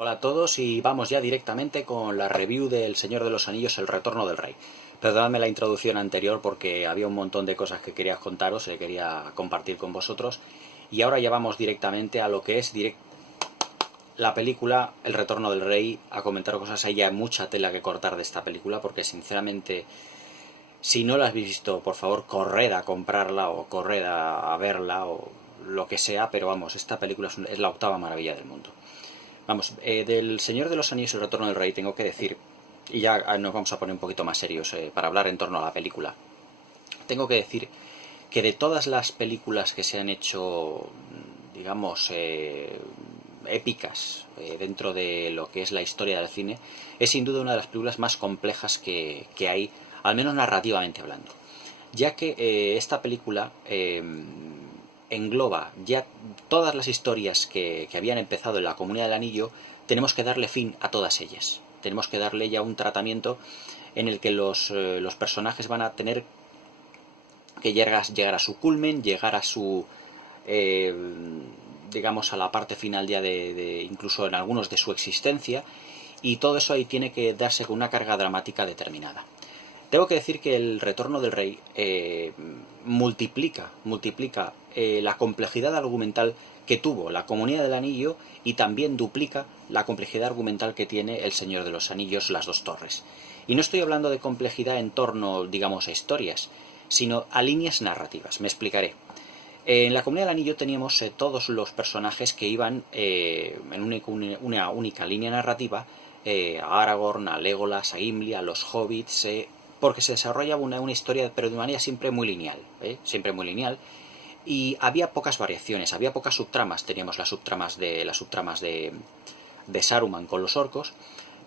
Hola a todos y vamos ya directamente con la review del Señor de los Anillos, El Retorno del Rey. Perdonadme la introducción anterior porque había un montón de cosas que quería contaros, que quería compartir con vosotros. Y ahora ya vamos directamente a lo que es la película El Retorno del Rey, a comentar cosas. Hay ya mucha tela que cortar de esta película porque sinceramente, si no la habéis visto, por favor, corred a comprarla o corred a verla o lo que sea, pero vamos, esta película es la octava maravilla del mundo. Vamos, del Señor de los Anillos y el Retorno del Rey tengo que decir, y ya nos vamos a poner un poquito más serios para hablar en torno a la película. Tengo que decir que de todas las películas que se han hecho, digamos, épicas dentro de lo que es la historia del cine, es sin duda una de las películas más complejas que hay, al menos narrativamente hablando. Ya que esta película engloba ya todas las historias que habían empezado en la Comunidad del Anillo. Tenemos que darle fin a todas ellas. Tenemos que darle ya un tratamiento en el que los personajes van a tener que llegar a su culmen, llegar a su... digamos a la parte final ya incluso en algunos de su existencia, y todo eso ahí tiene que darse con una carga dramática determinada. Tengo que decir que el Retorno del Rey multiplica la complejidad argumental que tuvo la Comunidad del Anillo, y también duplica la complejidad argumental que tiene El Señor de los Anillos, Las Dos Torres. Y no estoy hablando de complejidad en torno, digamos, a historias, sino a líneas narrativas. Me explicaré. En la Comunidad del Anillo teníamos todos los personajes que iban en una única línea narrativa, a Aragorn, a Legolas, a Gimli, a los hobbits, porque se desarrollaba una historia, pero de manera siempre muy lineal, siempre muy lineal, y había pocas variaciones, había pocas subtramas. Teníamos las subtramas de Saruman con los orcos,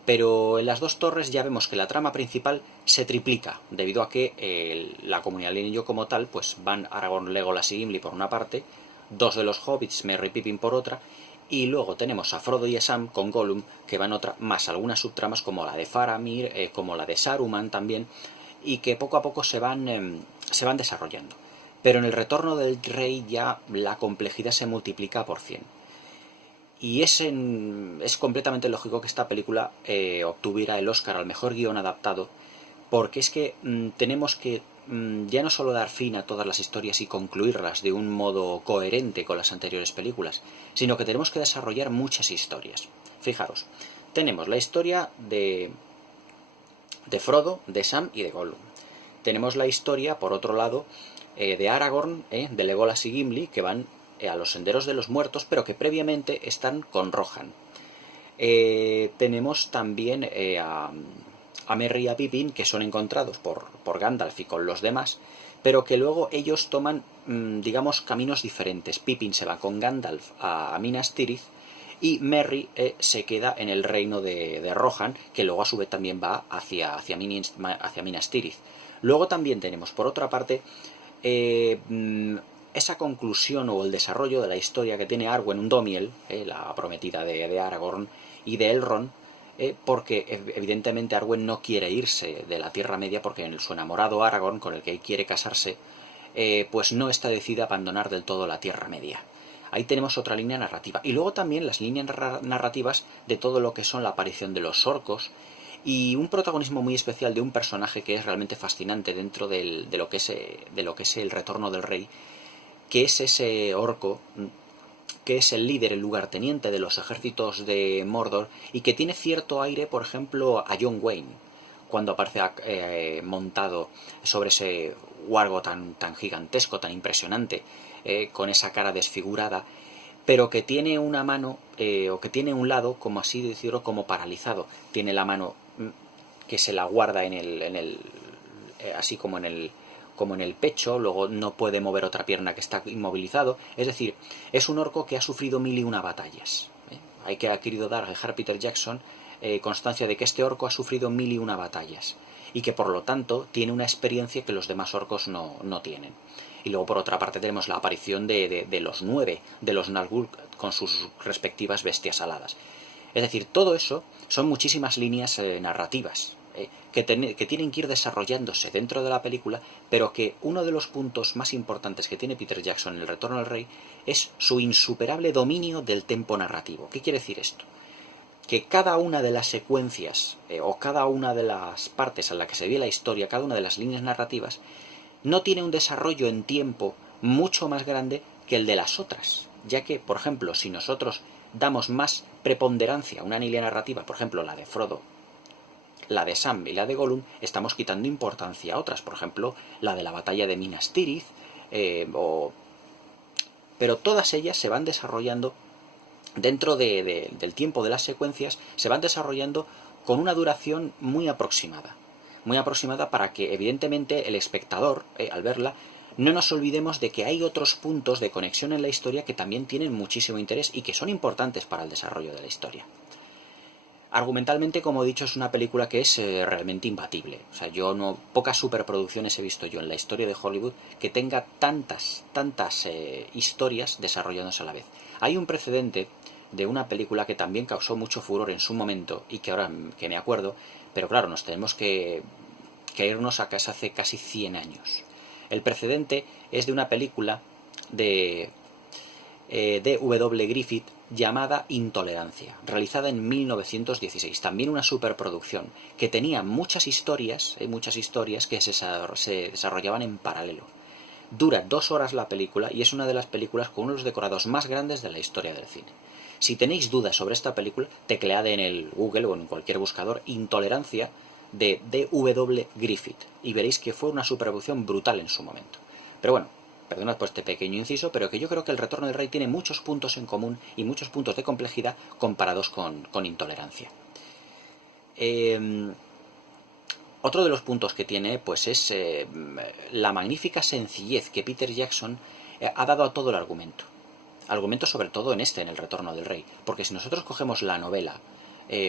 pero en Las Dos Torres ya vemos que la trama principal se triplica, debido a que la Comunidad del Anillo como tal, pues van Aragorn, Legolas y Gimli por una parte, dos de los hobbits, Merry y Pippin por otra, y luego tenemos a Frodo y a Sam con Gollum, que van otra, más algunas subtramas como la de Faramir, como la de Saruman también, y que poco a poco se van desarrollando. Pero en El Retorno del Rey ya la complejidad se multiplica por 100. Y es completamente lógico que esta película obtuviera el Oscar al mejor guión adaptado, porque es que tenemos que ya no solo dar fin a todas las historias y concluirlas de un modo coherente con las anteriores películas, sino que tenemos que desarrollar muchas historias. Fijaros, tenemos la historia de Frodo, de Sam y de Gollum. Tenemos la historia, por otro lado, de Aragorn, de Legolas y Gimli, que van a los senderos de los muertos, pero que previamente están con Rohan. Tenemos también a Merry y a Pippin, que son encontrados por Gandalf y con los demás, pero que luego ellos toman, digamos, caminos diferentes. Pippin se va con Gandalf a Minas Tirith, y Merry se queda en el reino de Rohan, que luego a su vez también va hacia Minas Tirith. Luego también tenemos, por otra parte, esa conclusión o el desarrollo de la historia que tiene Arwen Undomiel, la prometida de Aragorn y de Elrond, porque evidentemente Arwen no quiere irse de la Tierra Media, porque su enamorado Aragorn, con el que quiere casarse, pues no está decidida a abandonar del todo la Tierra Media. Ahí tenemos otra línea narrativa. Y luego también las líneas narrativas de todo lo que son la aparición de los orcos, y un protagonismo muy especial de un personaje que es realmente fascinante dentro de lo que es el Retorno del Rey, que es ese orco que es el líder, el lugarteniente de los ejércitos de Mordor, y que tiene cierto aire, por ejemplo, a John Wayne, cuando aparece montado sobre ese huargo tan gigantesco, tan impresionante, con esa cara desfigurada, pero que tiene una mano, o que tiene un lado, como así decirlo, como paralizado. Tiene la mano que se la guarda así como en el pecho, luego no puede mover otra pierna, que está inmovilizado. Es decir, es un orco que ha sufrido 1001 batallas. Hay que ha querido dar a dejar Peter Jackson constancia de que este orco ha sufrido 1001 batallas, y que por lo tanto tiene una experiencia que los demás orcos no tienen. Y luego por otra parte tenemos la aparición de los 9, de los Nazgûl, con sus respectivas bestias aladas. Es decir, todo eso son muchísimas líneas narrativas que tienen que ir desarrollándose dentro de la película, pero que uno de los puntos más importantes que tiene Peter Jackson en El Retorno del Rey es su insuperable dominio del tempo narrativo. ¿Qué quiere decir esto? que cada una de las secuencias o cada una de las partes en la que se ve la historia, cada una de las líneas narrativas, no tiene un desarrollo en tiempo mucho más grande que el de las otras, ya que, por ejemplo, si nosotros damos más preponderancia a una línea narrativa, por ejemplo, la de Frodo, la de Sam y la de Gollum, estamos quitando importancia a otras, por ejemplo, la de la batalla de Minas Tirith, pero todas ellas se van desarrollando dentro del tiempo de las secuencias, se van desarrollando con una duración muy aproximada para que evidentemente el espectador, al verla, no nos olvidemos de que hay otros puntos de conexión en la historia que también tienen muchísimo interés y que son importantes para el desarrollo de la historia. Argumentalmente, como he dicho, es una película que es realmente imbatible. O sea, pocas superproducciones he visto yo en la historia de Hollywood que tenga tantas historias desarrollándose a la vez. Hay un precedente de una película que también causó mucho furor en su momento y que ahora que me acuerdo, pero claro, nos tenemos que irnos a casa hace casi 100 años. El precedente es de una película de W. Griffith llamada Intolerancia, realizada en 1916, también una superproducción, que tenía muchas historias que se desarrollaban en paralelo. Dura 2 horas la película y es una de las películas con uno de los decorados más grandes de la historia del cine. Si tenéis dudas sobre esta película, teclead en el Google o en cualquier buscador Intolerancia de D.W. Griffith y veréis que fue una superproducción brutal en su momento. Pero bueno, perdonad por este pequeño inciso, pero que yo creo que El Retorno del Rey tiene muchos puntos en común y muchos puntos de complejidad comparados con Intolerancia. Otro de los puntos que tiene pues es la magnífica sencillez que Peter Jackson ha dado a todo el argumento. Argumento sobre todo en El Retorno del Rey, porque si nosotros cogemos la novela,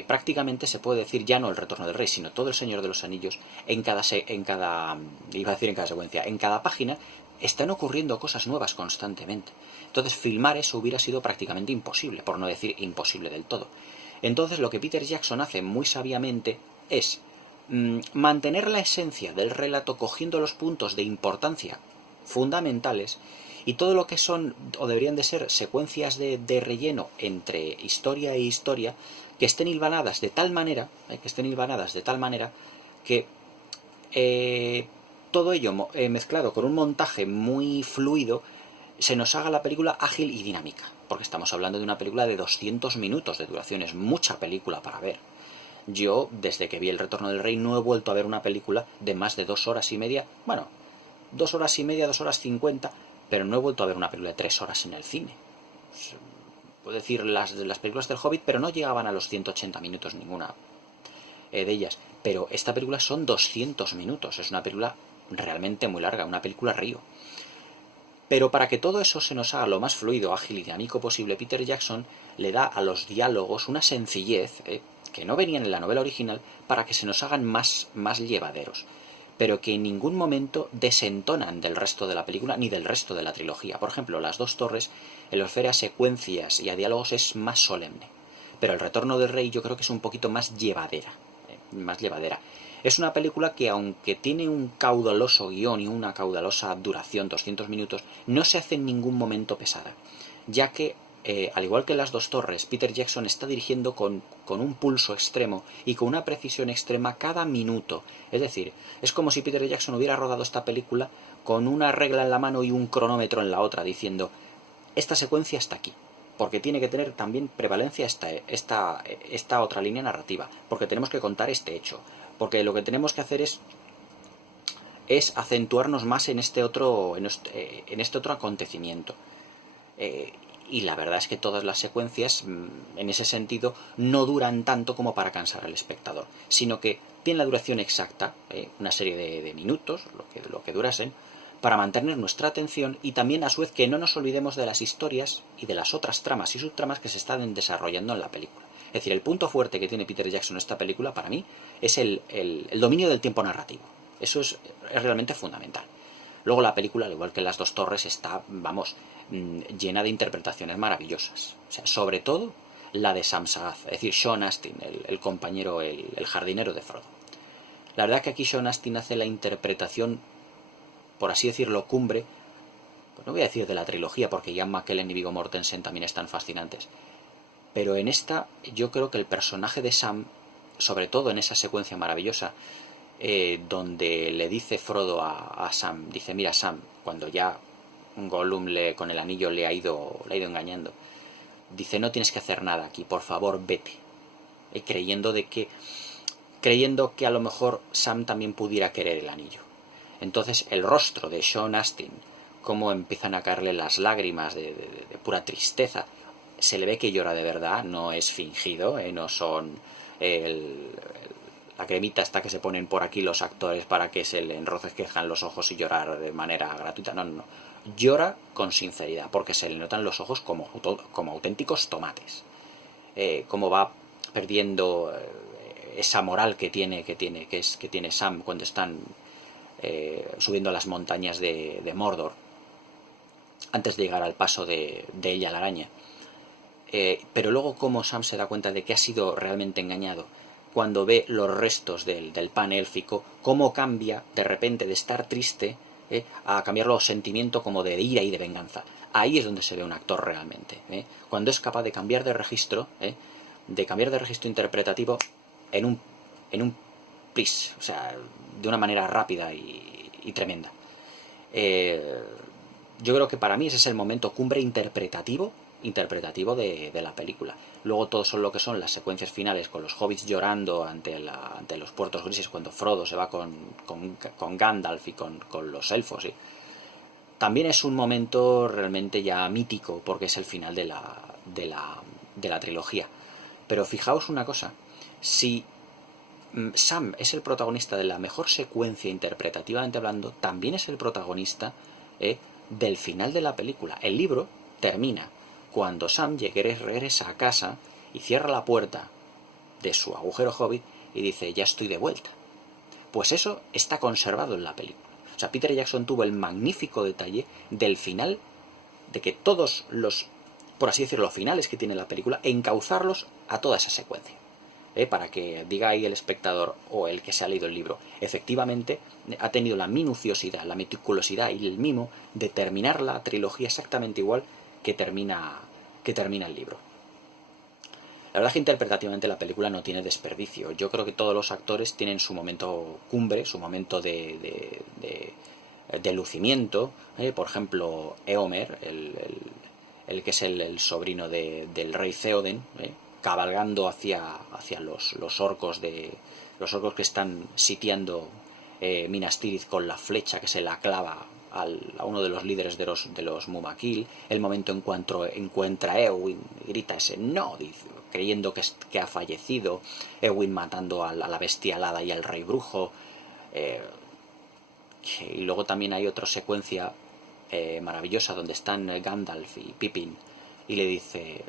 prácticamente se puede decir ya no El Retorno del Rey, sino todo El Señor de los Anillos, en cada secuencia, en cada página, están ocurriendo cosas nuevas constantemente. Entonces filmar eso hubiera sido prácticamente imposible, por no decir imposible del todo. Entonces lo que Peter Jackson hace muy sabiamente es mantener la esencia del relato cogiendo los puntos de importancia fundamentales y todo lo que son o deberían de ser secuencias de relleno entre historia e historia que estén hilvanadas de tal manera que todo ello mezclado con un montaje muy fluido se nos haga la película ágil y dinámica, porque estamos hablando de una película de 200 minutos de duración, es mucha película para ver. Yo, desde que vi El Retorno del Rey, no he vuelto a ver una película de más de 2 horas y media, 2 horas y media, 2 horas 50, pero no he vuelto a ver una película de 3 horas en el cine. Puedo decir las películas del Hobbit, pero no llegaban a los 180 minutos ninguna de ellas. Pero esta película son 200 minutos, es una película realmente muy larga, una película río. Pero para que todo eso se nos haga lo más fluido, ágil y dinámico posible, Peter Jackson le da a los diálogos una sencillez que no venían en la novela original para que se nos hagan más llevaderos, pero que en ningún momento desentonan del resto de la película ni del resto de la trilogía. Por ejemplo, Las dos torres, en lo refiere a secuencias y a diálogos, es más solemne, pero El Retorno del Rey yo creo que es un poquito más llevadera. Es una película que, aunque tiene un caudaloso guión y una caudalosa duración, 200 minutos, no se hace en ningún momento pesada, ya que, al igual que Las dos torres, Peter Jackson está dirigiendo con un pulso extremo y con una precisión extrema cada minuto. Es decir, es como si Peter Jackson hubiera rodado esta película con una regla en la mano y un cronómetro en la otra, diciendo, esta secuencia está aquí, porque tiene que tener también prevalencia esta otra línea narrativa, porque tenemos que contar este hecho, porque lo que tenemos que hacer es acentuarnos más en este otro acontecimiento. Y la verdad es que todas las secuencias, en ese sentido, no duran tanto como para cansar al espectador, sino que tienen la duración exacta, una serie de minutos, lo que durasen, para mantener nuestra atención y también a su vez que no nos olvidemos de las historias y de las otras tramas y subtramas que se están desarrollando en la película. Es decir, el punto fuerte que tiene Peter Jackson en esta película, para mí, es el dominio del tiempo narrativo. Eso es realmente fundamental. Luego la película, al igual que Las dos torres, está, llena de interpretaciones maravillosas. O sea, sobre todo la de Sam Sagaz, es decir, Sean Astin, el compañero, el jardinero de Frodo. La verdad que aquí Sean Astin hace la interpretación, por así decirlo, cumbre, pues no voy a decir de la trilogía, porque Ian McKellen y Viggo Mortensen también están fascinantes, Pero en esta yo creo que el personaje de Sam, sobre todo en esa secuencia maravillosa, donde le dice Frodo a Sam, dice, mira Sam, cuando ya Gollum con el anillo le ha ido engañando, dice, no tienes que hacer nada aquí, por favor, vete. Creyendo que a lo mejor Sam también pudiera querer el anillo. Entonces el rostro de Sean Astin, cómo empiezan a caerle las lágrimas de pura tristeza, se le ve que llora de verdad, no es fingido, no son la cremita esta que se ponen por aquí los actores para que se le enrojezcan los ojos y llorar de manera gratuita, no. Llora con sinceridad, porque se le notan los ojos como auténticos tomates. Cómo va perdiendo esa moral que tiene Sam cuando están subiendo las montañas de Mordor, antes de llegar al paso de ella la araña. Pero luego cómo Sam se da cuenta de que ha sido realmente engañado cuando ve los restos del pan élfico, cómo cambia de repente de estar triste a cambiar los sentimientos como de ira y de venganza. Ahí es donde se ve un actor realmente, cuando es capaz de cambiar de registro, interpretativo en un plis, o sea, de una manera rápida y tremenda. Yo creo que para mí ese es el momento cumbre interpretativo de la película. Luego todo son lo que son las secuencias finales con los hobbits llorando ante los puertos grises cuando Frodo se va con Gandalf y con los elfos, ¿sí? También es un momento realmente ya mítico porque es el final de la trilogía. Pero fijaos una cosa, si Sam es el protagonista de la mejor secuencia interpretativamente hablando, también es el protagonista del final de la película. El libro termina cuando Sam regresa a casa y cierra la puerta de su agujero hobbit y dice, ya estoy de vuelta. Pues eso está conservado en la película. O sea, Peter Jackson tuvo el magnífico detalle del final, de que todos los, por así decirlo, los finales que tiene la película, encauzarlos a toda esa secuencia. Para que diga ahí el espectador o el que se ha leído el libro, efectivamente ha tenido la minuciosidad, la meticulosidad y el mimo de terminar la trilogía exactamente igual que termina el libro. La verdad es que interpretativamente la película no tiene desperdicio. Yo creo que todos los actores tienen su momento cumbre, su momento de lucimiento. Por ejemplo, Éomer, el que es el sobrino del rey Theoden, cabalgando hacia los orcos que están sitiando Minas Tirith con la flecha que se la clava a uno de los líderes de los Mumakil. El momento en cuanto encuentra a Éowyn, grita ese no, creyendo que ha fallecido. Éowyn matando a la bestia alada y al rey brujo. Y luego también hay otra secuencia maravillosa donde están Gandalf y Pippin y le dice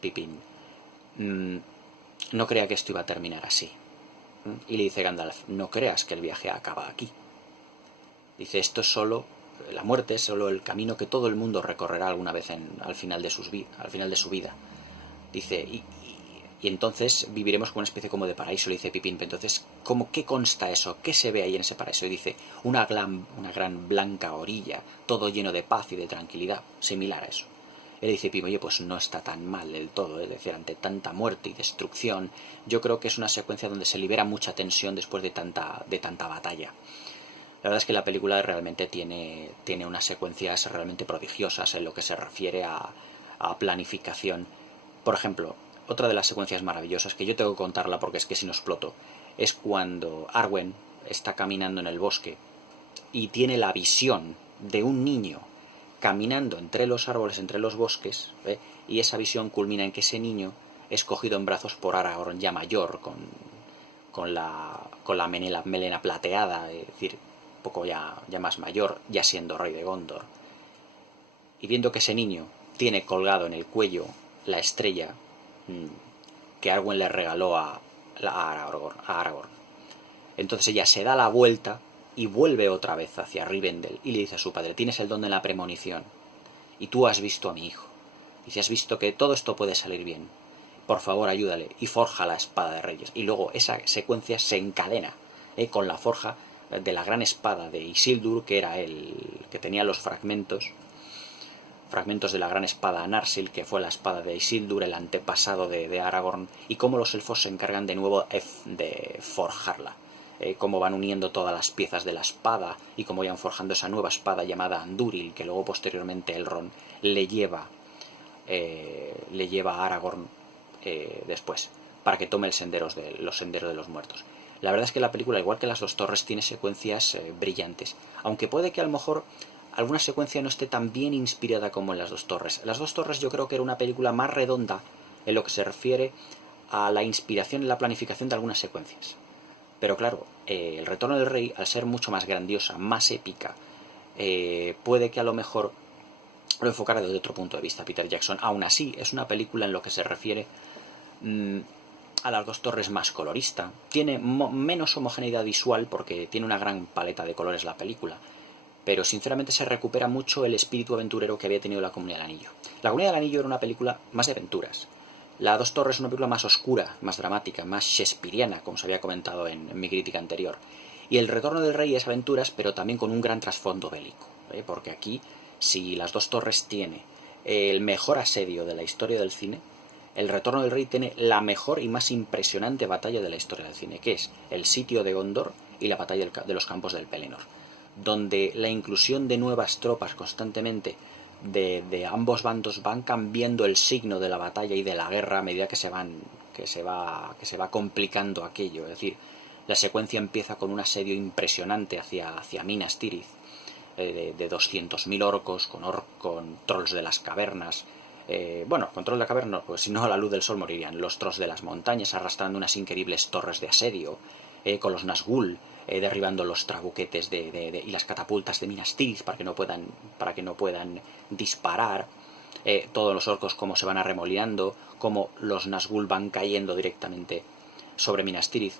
Pippin, no crea que esto iba a terminar así. Y le dice Gandalf, no creas que el viaje acaba aquí. Dice, esto es solo, la muerte es solo el camino que todo el mundo recorrerá alguna vez al final de su vida. Dice, y entonces viviremos como una especie como de paraíso, le dice Pippin. Entonces, ¿qué consta eso? ¿Qué se ve ahí en ese paraíso? Y dice, una gran blanca orilla, todo lleno de paz y de tranquilidad, similar a eso. Él dice, Pippin, oye, pues no está tan mal del todo, es decir, ante tanta muerte y destrucción, yo creo que es una secuencia donde se libera mucha tensión después de tanta batalla. La verdad es que la película realmente tiene unas secuencias realmente prodigiosas en lo que se refiere a planificación. Por ejemplo, otra de las secuencias maravillosas, que yo tengo que contarla porque es que si no exploto, es cuando Arwen está caminando en el bosque y tiene la visión de un niño caminando entre los árboles, entre los bosques, y esa visión culmina en que ese niño es cogido en brazos por Aragorn ya mayor, con la melena plateada, es decir, un poco ya más mayor, ya siendo rey de Gondor. Y viendo que ese niño tiene colgado en el cuello la estrella que Arwen le regaló a Aragorn. Entonces ella se da la vuelta y vuelve otra vez hacia Rivendell y le dice a su padre, tienes el don de la premonición y tú has visto a mi hijo. Dice, has visto que todo esto puede salir bien. Por favor, ayúdale y forja la espada de reyes. Y luego esa secuencia se encadena con la forja de la gran espada de Isildur, que era el que tenía los fragmentos fragmentos de la gran espada Narsil, que fue la espada de Isildur, el antepasado de Aragorn, y cómo los elfos se encargan de nuevo de forjarla. Cómo van uniendo todas las piezas de la espada y cómo van forjando esa nueva espada llamada Andúril, que luego posteriormente Elrond le lleva a Aragorn después, para que tome los senderos de los muertos. La verdad es que la película, igual que Las dos torres, tiene secuencias brillantes, aunque puede que a lo mejor alguna secuencia no esté tan bien inspirada como en Las dos torres. Las dos torres yo creo que era una película más redonda en lo que se refiere a la inspiración y la planificación de algunas secuencias. Pero claro, El retorno del rey, al ser mucho más grandiosa, más épica, puede que a lo mejor lo enfocara desde otro punto de vista Peter Jackson. Aún así, es una película en lo que se refiere a Las dos torres más colorista. Tiene menos homogeneidad visual porque tiene una gran paleta de colores la película. Pero sinceramente se recupera mucho el espíritu aventurero que había tenido La Comunidad del Anillo. La Comunidad del Anillo era una película más de aventuras. La Dos Torres es una película más oscura, más dramática, más shakespeariana, como se había comentado en mi crítica anterior. Y El Retorno del Rey es aventuras, pero también con un gran trasfondo bélico. Porque aquí, si Las Dos Torres tiene el mejor asedio de la historia del cine, El Retorno del Rey tiene la mejor y más impresionante batalla de la historia del cine, que es el sitio de Gondor y la batalla de los campos del Pelennor, donde la inclusión de nuevas tropas constantemente de ambos bandos van cambiando el signo de la batalla y de la guerra a medida que se va complicando aquello. Es decir, la secuencia empieza con un asedio impresionante hacia Minas Tirith, de 200.000 orcos, con trolls de las cavernas. Con trolls de la caverna, pues si no a la luz del sol morirían. Los trolls de las montañas arrastrando unas increíbles torres de asedio, con los Nazgûl derribando los trabuquetes y las catapultas de Minas Tirith para que no puedan disparar. Todos los orcos como se van arremolinando, como los Nazgûl van cayendo directamente sobre Minas Tirith.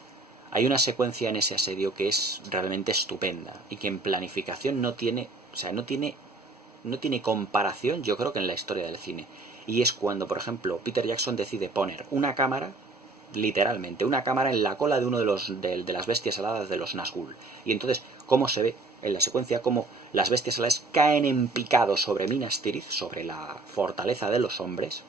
Hay una secuencia en ese asedio que es realmente estupenda y que en planificación no tiene comparación, yo creo, que en la historia del cine. Y es cuando, por ejemplo, Peter Jackson decide poner una cámara, literalmente, una cámara en la cola de uno de las bestias aladas de los Nazgûl. Y entonces, cómo se ve en la secuencia, cómo las bestias aladas caen en picado sobre Minas Tirith, sobre la fortaleza de los hombres,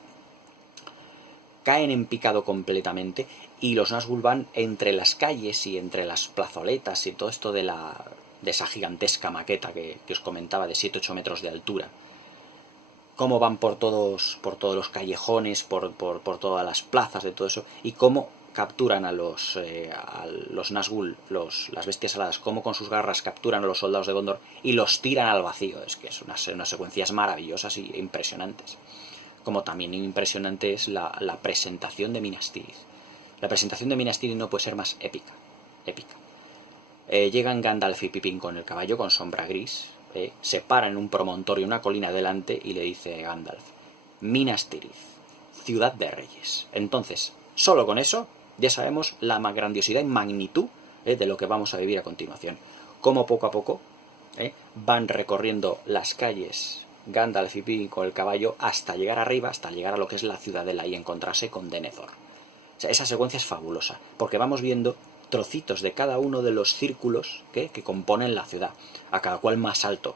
caen en picado completamente, y los Nazgûl van entre las calles y entre las plazoletas y todo esto de esa gigantesca maqueta que os comentaba de 7-8 metros de altura. Cómo van por todos los callejones, por todas las plazas, de todo eso, y cómo capturan a los Nazgûl, las bestias aladas, cómo con sus garras capturan a los soldados de Gondor y los tiran al vacío. Es que es unas secuencias maravillosas e impresionantes. Como también impresionante es la presentación de Minas Tirith. La presentación de Minas Tirith no puede ser más épica. Llegan Gandalf y Pippin con el caballo, con sombra gris, se paran en un promontorio, una colina delante, y le dice Gandalf: Minas Tirith, ciudad de reyes. Entonces, solo con eso ya sabemos la grandiosidad y magnitud de lo que vamos a vivir a continuación. Cómo poco a poco van recorriendo las calles Gandalf y Pippin con el caballo hasta llegar arriba, hasta llegar a lo que es la ciudadela y encontrarse con Denethor. O sea, esa secuencia es fabulosa, porque vamos viendo trocitos de cada uno de los círculos que componen la ciudad, a cada cual más alto.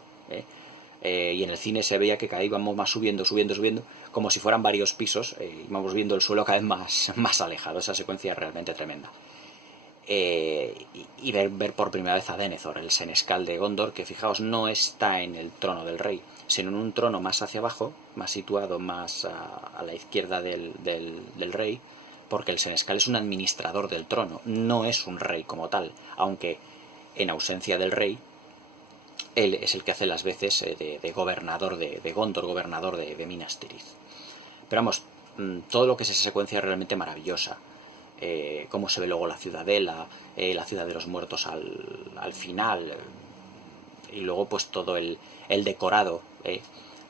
Y en el cine se veía que cada vez íbamos más subiendo, como si fueran varios pisos, íbamos viendo el suelo cada vez más alejado. Esa secuencia es realmente tremenda. Y ver por primera vez a Denethor, el senescal de Gondor, que fijaos, no está en el trono del rey, sino en un trono más hacia abajo, más situado más a la izquierda del rey, porque el senescal es un administrador del trono, no es un rey como tal, aunque en ausencia del rey, él es el que hace las veces de gobernador de Gondor, gobernador de Minas Tirith. Pero vamos, todo lo que es esa secuencia es realmente maravillosa. Cómo se ve luego la ciudadela, la ciudad de los muertos al final, y luego pues todo el decorado,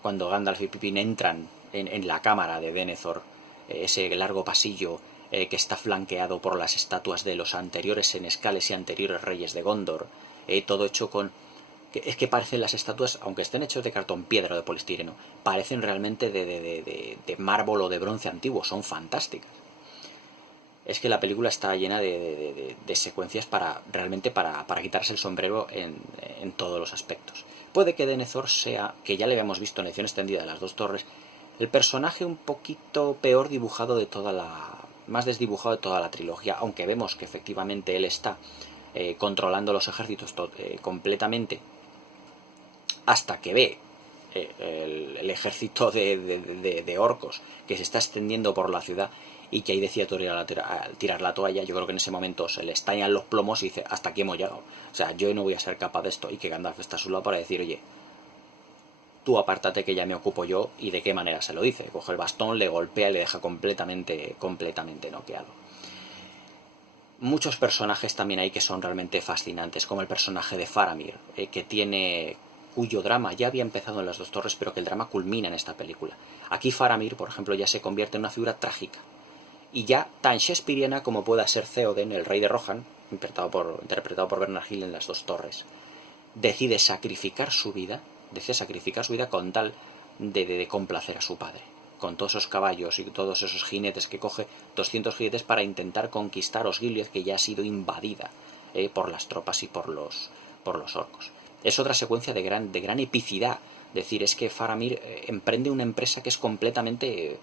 cuando Gandalf y Pippin entran en la cámara de Denethor, ese largo pasillo que está flanqueado por las estatuas de los anteriores senescales y anteriores reyes de Gondor, todo hecho con... Es que parecen las estatuas, aunque estén hechos de cartón piedra o de poliestireno, parecen realmente de mármol o de bronce antiguo, son fantásticas. Es que la película está llena de secuencias realmente para quitarse el sombrero en todos los aspectos. puede que Denethor sea, que ya le habíamos visto en edición extendida de las dos torres, el personaje un poquito peor dibujado de toda la... más desdibujado de toda la trilogía, aunque vemos que efectivamente él está controlando los ejércitos completamente hasta que ve el ejército de orcos que se está extendiendo por la ciudad y que ahí decía tirar la toalla. Yo creo que en ese momento se le estallan los plomos y dice, hasta aquí hemos llegado. O sea, yo no voy a ser capaz de esto. Y que Gandalf está a su lado para decir, oye, tú apártate que ya me ocupo yo. Y de qué manera se lo dice. Coge el bastón, le golpea y le deja completamente noqueado. Muchos personajes también hay que son realmente fascinantes, como el personaje de Faramir, cuyo drama ya había empezado en las dos torres, pero que el drama culmina en esta película. Aquí Faramir, por ejemplo, ya se convierte en una figura trágica, y ya tan shakespeariana como pueda ser Theoden, el rey de Rohan, interpretado por Bernard Hill en las dos torres. Decide sacrificar su vida con tal de complacer a su padre, con todos esos caballos y todos esos jinetes que coge, 200 jinetes para intentar conquistar Osgiliath, que ya ha sido invadida por las tropas y por los orcos. Es otra secuencia de gran epicidad. Es decir, es que Faramir emprende una empresa que es completamente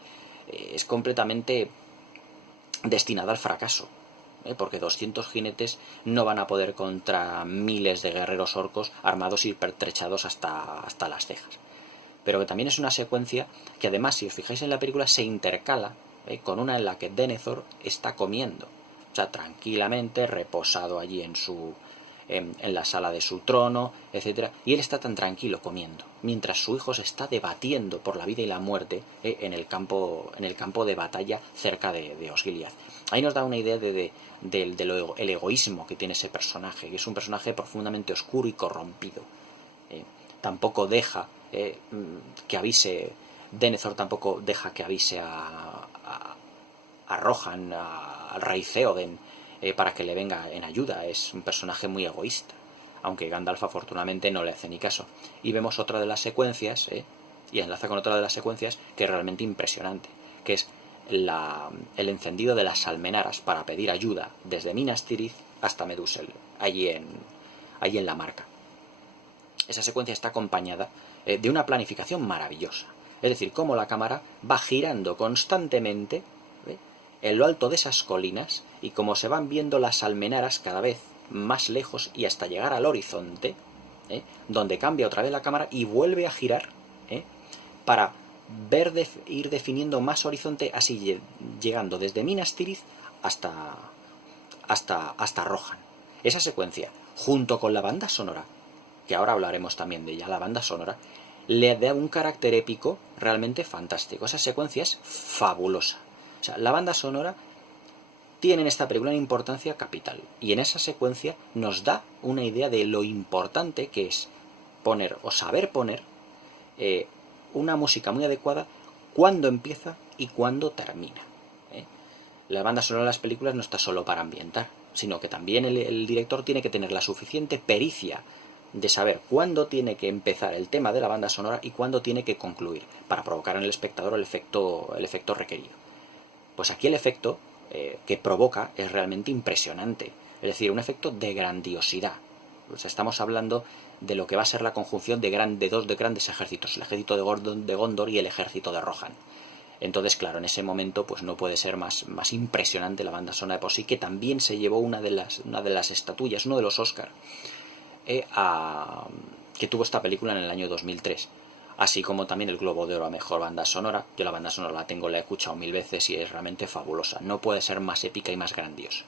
destinada al fracaso, porque 200 jinetes no van a poder contra miles de guerreros orcos armados y pertrechados hasta las cejas. Pero que también es una secuencia que además, si os fijáis en la película, se intercala con una en la que Denethor está comiendo, o sea, tranquilamente, reposado allí en la sala de su trono, etcétera, y él está tan tranquilo comiendo, mientras su hijo se está debatiendo por la vida y la muerte en el campo de batalla cerca de Osgiliath. Ahí nos da una idea del egoísmo que tiene ese personaje, que es un personaje profundamente oscuro y corrompido. Tampoco deja que avise, Denethor tampoco deja que avise a Rohan, al rey Theoden, para que le venga en ayuda. Es un personaje muy egoísta, aunque Gandalf afortunadamente no le hace ni caso. Y vemos otra de las secuencias, y enlaza con otra de las secuencias que es realmente impresionante, que es el encendido de las almenaras para pedir ayuda desde Minas Tirith hasta Medusel, allí en la Marca. Esa secuencia está acompañada de una planificación maravillosa. Es decir, cómo la cámara va girando constantemente en lo alto de esas colinas, y como se van viendo las almenaras cada vez más lejos y hasta llegar al horizonte, donde cambia otra vez la cámara y vuelve a girar para ir definiendo más horizonte, así llegando desde Minas Tirith hasta Rohan. Esa secuencia, junto con la banda sonora, que ahora hablaremos también de ella, la banda sonora, le da un carácter épico realmente fantástico. Esa secuencia es fabulosa. O sea, la banda sonora tiene en esta película una importancia capital, y en esa secuencia nos da una idea de lo importante que es saber poner una música muy adecuada cuando empieza y cuando termina. La banda sonora de las películas no está solo para ambientar, sino que también el director tiene que tener la suficiente pericia de saber cuándo tiene que empezar el tema de la banda sonora y cuándo tiene que concluir, para provocar en el espectador el efecto requerido. Pues aquí el efecto que provoca es realmente impresionante, es decir, un efecto de grandiosidad. Pues estamos hablando de lo que va a ser la conjunción de dos grandes ejércitos, el ejército de Gondor y el ejército de Rohan. Entonces, claro, en ese momento pues no puede ser más impresionante la banda sonora de por sí, que también se llevó una de las estatuillas, uno de los Oscar que tuvo esta película en el año 2003. Así como también el Globo de Oro a Mejor Banda Sonora. Yo la banda sonora la he escuchado 1000 veces y es realmente fabulosa. No puede ser más épica y más grandiosa.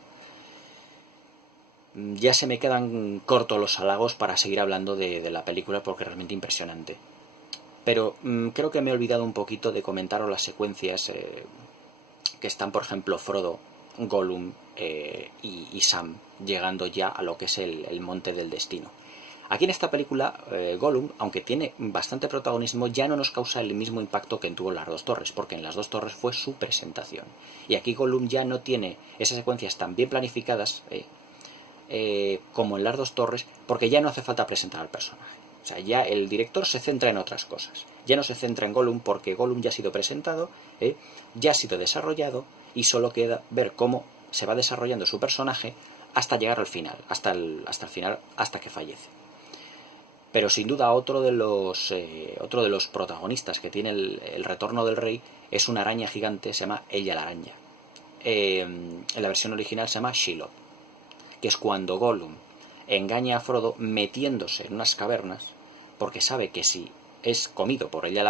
Ya se me quedan cortos los halagos para seguir hablando de la película, porque es realmente impresionante. Pero creo que me he olvidado un poquito de comentaros las secuencias que están, por ejemplo, Frodo, Gollum y Sam llegando ya a lo que es el Monte del Destino. Aquí en esta película, Gollum, aunque tiene bastante protagonismo, ya no nos causa el mismo impacto que tuvo en las dos torres, porque en las dos torres fue su presentación. Y aquí Gollum ya no tiene esas secuencias tan bien planificadas como en las dos torres, porque ya no hace falta presentar al personaje. O sea, ya el director se centra en otras cosas. Ya no se centra en Gollum, porque Gollum ya ha sido presentado, ya ha sido desarrollado, y solo queda ver cómo se va desarrollando su personaje hasta llegar al final, hasta el final, hasta que fallece. Pero sin duda otro de los protagonistas que tiene el retorno del rey es una araña gigante, se llama Ella la araña. En la versión original se llama Shelob, que es cuando Gollum engaña a Frodo metiéndose en unas cavernas, porque sabe que si es comido por Ella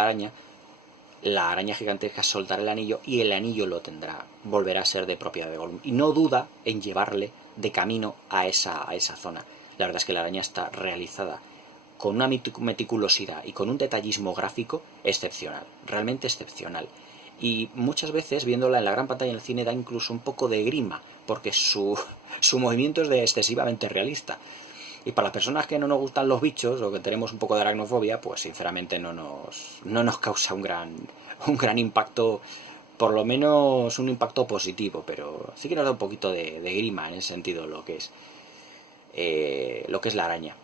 la araña gigantesca soltará el anillo y el anillo volverá a ser de propiedad de Gollum. Y no duda en llevarle de camino a esa zona. La verdad es que la araña está realizada con una meticulosidad y con un detallismo gráfico excepcional, realmente excepcional. Y muchas veces, viéndola en la gran pantalla en el cine, da incluso un poco de grima, porque su movimiento es excesivamente realista. Y para las personas que no nos gustan los bichos o que tenemos un poco de aracnofobia, pues sinceramente no nos causa un gran impacto, por lo menos un impacto positivo, pero sí que nos da un poquito de grima en ese sentido lo que es la araña.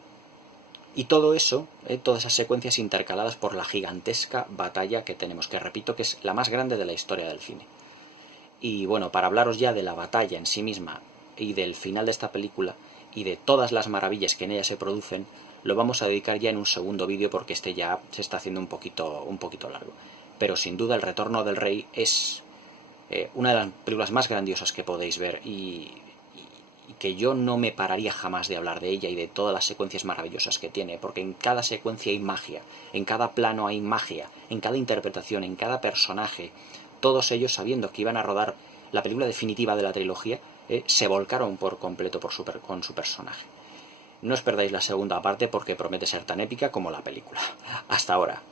Y todo eso, todas esas secuencias intercaladas por la gigantesca batalla que tenemos, que repito que es la más grande de la historia del cine. Y bueno, para hablaros ya de la batalla en sí misma y del final de esta película y de todas las maravillas que en ella se producen, lo vamos a dedicar ya en un segundo vídeo porque este ya se está haciendo un poquito largo. Pero sin duda El Retorno del Rey es una de las películas más grandiosas que podéis ver y que yo no me pararía jamás de hablar de ella y de todas las secuencias maravillosas que tiene, porque en cada secuencia hay magia, en cada plano hay magia, en cada interpretación, en cada personaje. Todos ellos, sabiendo que iban a rodar la película definitiva de la trilogía, se volcaron por completo con su personaje. No os perdáis la segunda parte porque promete ser tan épica como la película. Hasta ahora.